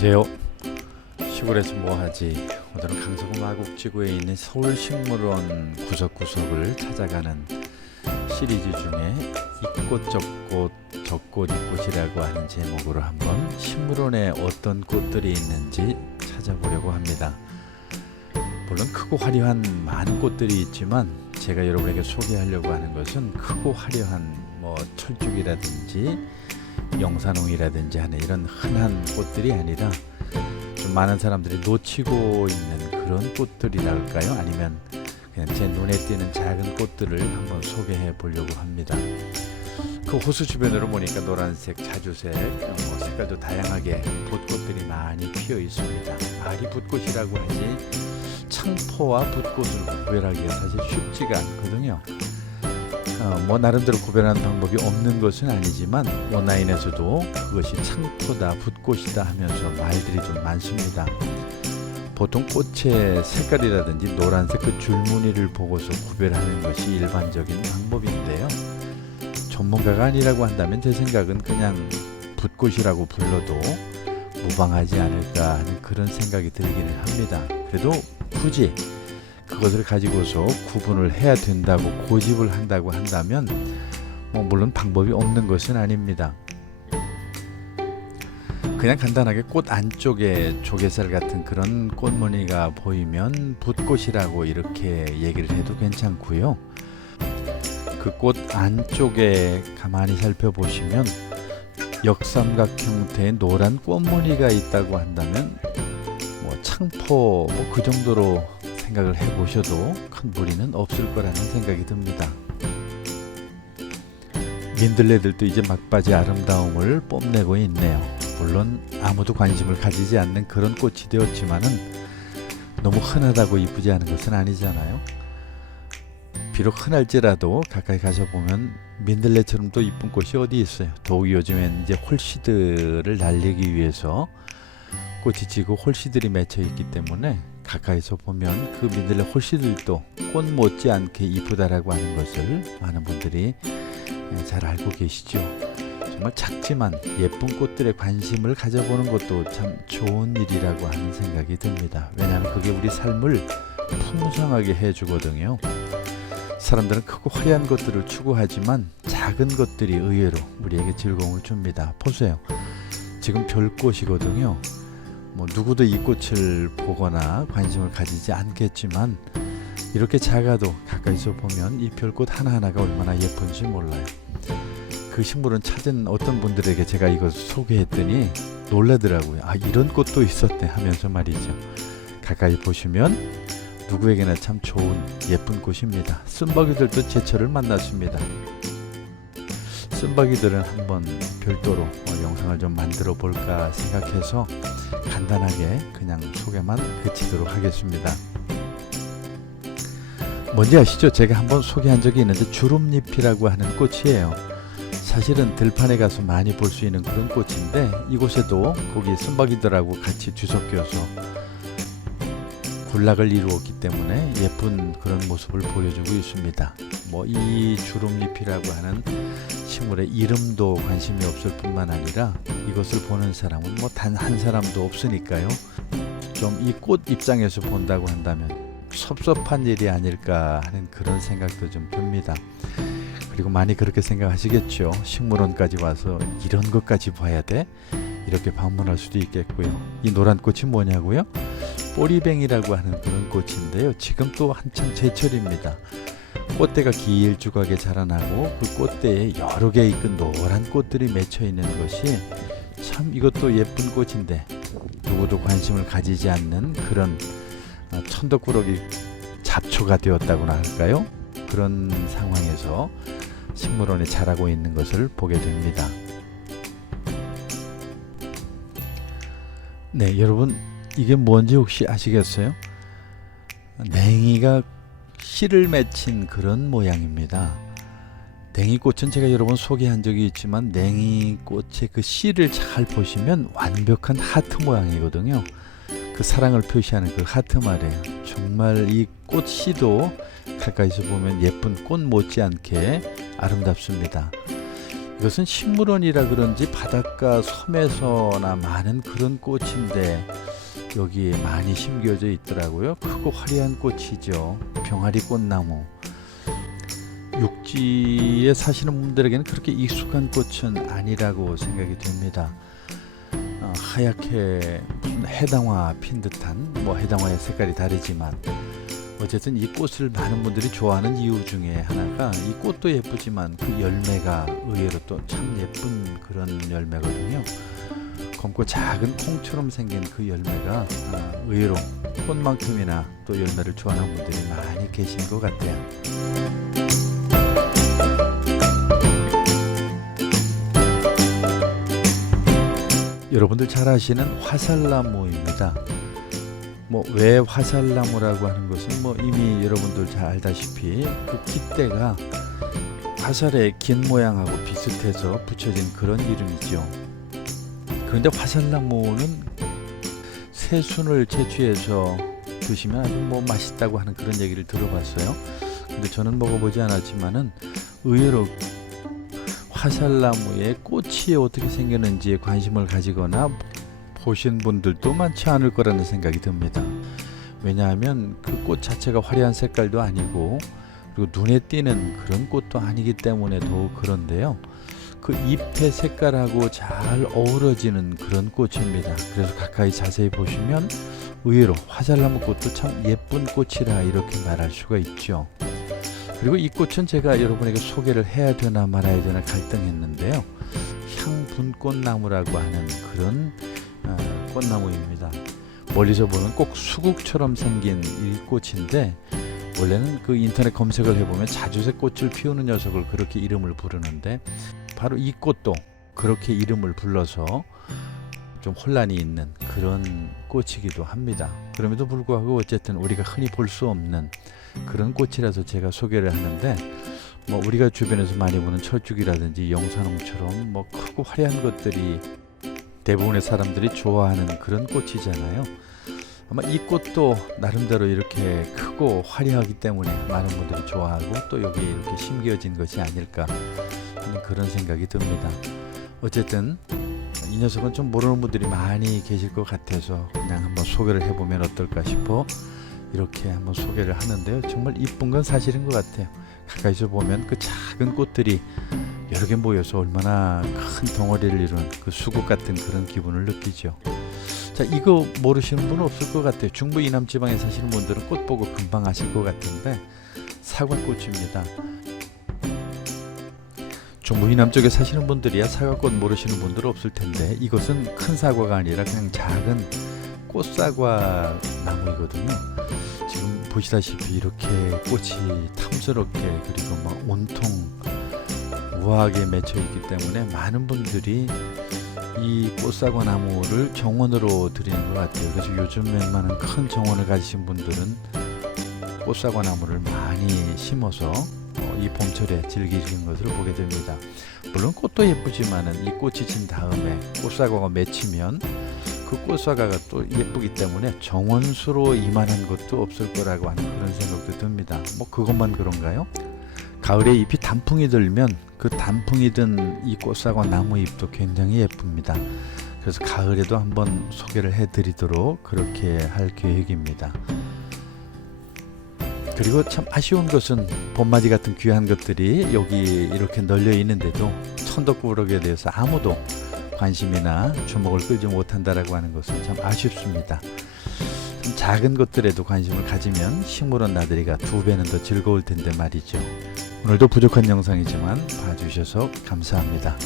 안녕하세요. 시골에서 뭐하지? 오늘은 강서구 마곡지구에 있는 서울식물원 구석구석을 찾아가는 시리즈 중에 이꽃 저꽃 저꽃 이꽃이라고 하는 제목으로 한번 식물원에 어떤 꽃들이 있는지 찾아보려고 합니다. 물론 크고 화려한 많은 꽃들이 있지만 제가 여러분에게 소개하려고 하는 것은 크고 화려한 철쭉이라든지 영산홍이라든지 하는 이런 흔한 꽃들이 아니라 좀 많은 사람들이 놓치고 있는 그런 꽃들이랄까요? 아니면 그냥 제 눈에 띄는 작은 꽃들을 한번 소개해 보려고 합니다. 그 호수 주변으로 보니까 노란색, 자주색, 색깔도 다양하게 붓꽃들이 많이 피어 있습니다. 말이 붓꽃이라고 하지 창포와 붓꽃을 구별하기가 사실 쉽지가 않거든요. 나름대로 구별하는 방법이 없는 것은 아니지만 온라인에서도 그것이 창포다 붓꽃이다 하면서 말들이 좀 많습니다. 보통 꽃의 색깔이라든지 노란색 그 줄무늬를 보고서 구별하는 것이 일반적인 방법인데요. 전문가가 아니라고 한다면 제 생각은 그냥 붓꽃이라고 불러도 무방하지 않을까 하는 그런 생각이 들기는 합니다. 그래도 굳이 그것을 가지고서 구분을 해야 된다고 고집을 한다고 한다면 물론 방법이 없는 것은 아닙니다. 그냥 간단하게 꽃 안쪽에 조개살 같은 그런 꽃무늬가 보이면 붓꽃이라고 이렇게 얘기를 해도 괜찮고요. 그 꽃 안쪽에 가만히 살펴보시면 역삼각 형태의 노란 꽃무늬가 있다고 한다면 창포 그 정도로 생각을 해보셔도 큰 무리는 없을 거라는 생각이 듭니다. 민들레들도 이제 막바지 아름다움을 뽐내고 있네요. 물론 아무도 관심을 가지지 않는 그런 꽃이 되었지만은 너무 흔하다고 이쁘지 않은 것은 아니잖아요. 비록 흔할지라도 가까이 가서 보면 민들레처럼 또 이쁜 꽃이 어디 있어요. 더욱이 요즘엔 이제 홀씨들을 날리기 위해서 꽃이 지고 홀씨들이 맺혀 있기 때문에 가까이서 보면 그 민들레 홀씨들도 꽃 못지않게 이쁘다라고 하는 것을 많은 분들이 잘 알고 계시죠. 정말 작지만 예쁜 꽃들에 관심을 가져보는 것도 참 좋은 일이라고 하는 생각이 듭니다. 왜냐하면 그게 우리 삶을 풍성하게 해주거든요. 사람들은 크고 화려한 것들을 추구하지만 작은 것들이 의외로 우리에게 즐거움을 줍니다. 보세요. 지금 별꽃이거든요. 누구도 이 꽃을 보거나 관심을 가지지 않겠지만 이렇게 작아도 가까이서 보면 이 별꽃 하나하나가 얼마나 예쁜지 몰라요. 그 식물원 찾은 어떤 분들에게 제가 이것을 소개했더니 놀라더라고요. 이런 꽃도 있었네 하면서 말이죠. 가까이 보시면 누구에게나 참 좋은 예쁜 꽃입니다. 쓴바귀들도 제철을 만났습니다. 쓴바귀들은 한번 별도로 영상을 좀 만들어 볼까 생각해서 간단하게 그냥 소개만 그치도록 하겠습니다. 뭔지 아시죠? 제가 한번 소개한 적이 있는데 주름잎이라고 하는 꽃이에요. 사실은 들판에 가서 많이 볼 수 있는 그런 꽃인데 이곳에도 거기 쓴바귀들하고 같이 뒤섞여서 군락을 이루었기 때문에 예쁜 그런 모습을 보여주고 있습니다. 이 주름잎이라고 하는 식물의 이름도 관심이 없을 뿐만 아니라 이것을 보는 사람은 단 한 사람도 없으니까요. 좀 이 꽃 입장에서 본다고 한다면 섭섭한 일이 아닐까 하는 그런 생각도 좀 듭니다. 그리고 많이 그렇게 생각하시겠죠. 식물원까지 와서 이런 것까지 봐야 돼? 이렇게 방문할 수도 있겠고요. 이 노란 꽃이 뭐냐고요? 꼬리뱅이라고 하는 그런 꽃인데요. 지금 또 한창 제철입니다. 꽃대가 길쭉하게 자라나고 그 꽃대에 여러 개의 그 노란 꽃들이 맺혀 있는 것이 참 이것도 예쁜 꽃인데 누구도 관심을 가지지 않는 그런 천덕꾸러기 잡초가 되었다고나 할까요? 그런 상황에서 식물원에 자라고 있는 것을 보게 됩니다. 네, 여러분 이게 뭔지 혹시 아시겠어요? 냉이가 씨를 맺힌 그런 모양입니다. 냉이꽃은 제가 여러 번 소개한 적이 있지만 냉이꽃의 그 씨를 잘 보시면 완벽한 하트 모양이거든요. 그 사랑을 표시하는 그 하트 말이에요. 정말 이 꽃 씨도 가까이서 보면 예쁜 꽃 못지않게 아름답습니다. 이것은 식물원이라 그런지 바닷가 섬에서나 많은 그런 꽃인데 여기에 많이 심겨져 있더라고요. 크고 화려한 꽃이죠. 병아리 꽃나무. 육지에 사시는 분들에게는 그렇게 익숙한 꽃은 아니라고 생각이 됩니다. 하얗게 무슨 해당화 핀 듯한, 뭐 해당화의 색깔이 다르지만 어쨌든 이 꽃을 많은 분들이 좋아하는 이유 중에 하나가 이 꽃도 예쁘지만 그 열매가 의외로 또 참 예쁜 그런 열매거든요. 검고 작은 콩처럼 생긴 그 열매가 의외로 꽃만큼이나 또 열매를 좋아하는 분들이 많이 계신 것 같아요. 여러분들 잘 아시는 화살나무입니다. 뭐 왜 화살나무라고 하는 것은 뭐 이미 여러분들 잘 알다시피 그 깃대가 화살의 긴 모양하고 비슷해서 붙여진 그런 이름이죠. 그런데 화살나무는 새순을 채취해서 드시면 아주 뭐 맛있다고 하는 그런 얘기를 들어봤어요. 근데 저는 먹어보지 않았지만은 의외로 화살나무의 꽃이 어떻게 생겼는지에 관심을 가지거나 보신 분들도 많지 않을 거라는 생각이 듭니다. 왜냐하면 그 꽃 자체가 화려한 색깔도 아니고 그리고 눈에 띄는 그런 꽃도 아니기 때문에 더욱 그런데요. 그 잎의 색깔하고 잘 어우러지는 그런 꽃입니다. 그래서 가까이 자세히 보시면 의외로 화살나무 꽃도 참 예쁜 꽃이라 이렇게 말할 수가 있죠. 그리고 이 꽃은 제가 여러분에게 소개를 해야 되나 말아야 되나 갈등했는데요. 향분꽃나무라고 하는 그런 꽃나무입니다. 멀리서 보면 꼭 수국처럼 생긴 이 꽃인데 원래는 그 인터넷 검색을 해보면 자주색 꽃을 피우는 녀석을 그렇게 이름을 부르는데 바로 이 꽃도 그렇게 이름을 불러서 좀 혼란이 있는 그런 꽃이기도 합니다. 그럼에도 불구하고 어쨌든 우리가 흔히 볼 수 없는 그런 꽃이라서 제가 소개를 하는데 뭐 우리가 주변에서 많이 보는 철쭉이라든지 영산홍처럼 뭐 크고 화려한 것들이 대부분의 사람들이 좋아하는 그런 꽃이잖아요. 아마 이 꽃도 나름대로 이렇게 크고 화려하기 때문에 많은 분들이 좋아하고 또 여기에 이렇게 심겨진 것이 아닐까 하는 그런 생각이 듭니다. 어쨌든 이 녀석은 좀 모르는 분들이 많이 계실 것 같아서 그냥 한번 소개를 해보면 어떨까 싶어 이렇게 한번 소개를 하는데요. 정말 이쁜 건 사실인 것 같아요. 가까이서 보면 그 작은 꽃들이 여러 개 모여서 얼마나 큰 덩어리를 이룬 그 수국 같은 그런 기분을 느끼죠. 자, 이거 모르시는 분은 없을 것 같아요. 중부 이남 지방에 사시는 분들은 꽃 보고 금방 아실 것 같은데 사과꽃입니다. 중부 이남 쪽에 사시는 분들이야 사과꽃 모르시는 분들은 없을 텐데 이것은 큰 사과가 아니라 그냥 작은 꽃사과 나무이거든요. 지금 보시다시피 이렇게 꽃이 탐스럽게 그리고 막 온통 우아하게 맺혀 있기 때문에 많은 분들이 이 꽃사과 나무를 정원으로 드리는 것 같아요. 그래서 요즘 웬만한 큰 정원을 가지신 분들은 꽃사과 나무를 많이 심어서 이 봄철에 즐기시는 것을 보게 됩니다. 물론 꽃도 예쁘지만은 이 꽃이 진 다음에 꽃사과가 맺히면 그 꽃사과가 또 예쁘기 때문에 정원수로 이만한 것도 없을 거라고 하는 그런 생각도 듭니다. 뭐 그것만 그런가요? 가을에 잎이 단풍이 들면 그 단풍이 든 이 꽃사과 나무 잎도 굉장히 예쁩니다. 그래서 가을에도 한번 소개를 해드리도록 그렇게 할 계획입니다. 그리고 참 아쉬운 것은 봄맞이 같은 귀한 것들이 여기 이렇게 널려 있는데도 천덕꾸러기에 대해서 아무도 관심이나 주목을 끌지 못한다라고 하는 것은 참 아쉽습니다. 좀 작은 것들에도 관심을 가지면 식물원 나들이가 2배는 더 즐거울 텐데 말이죠. 오늘도 부족한 영상이지만 봐주셔서 감사합니다.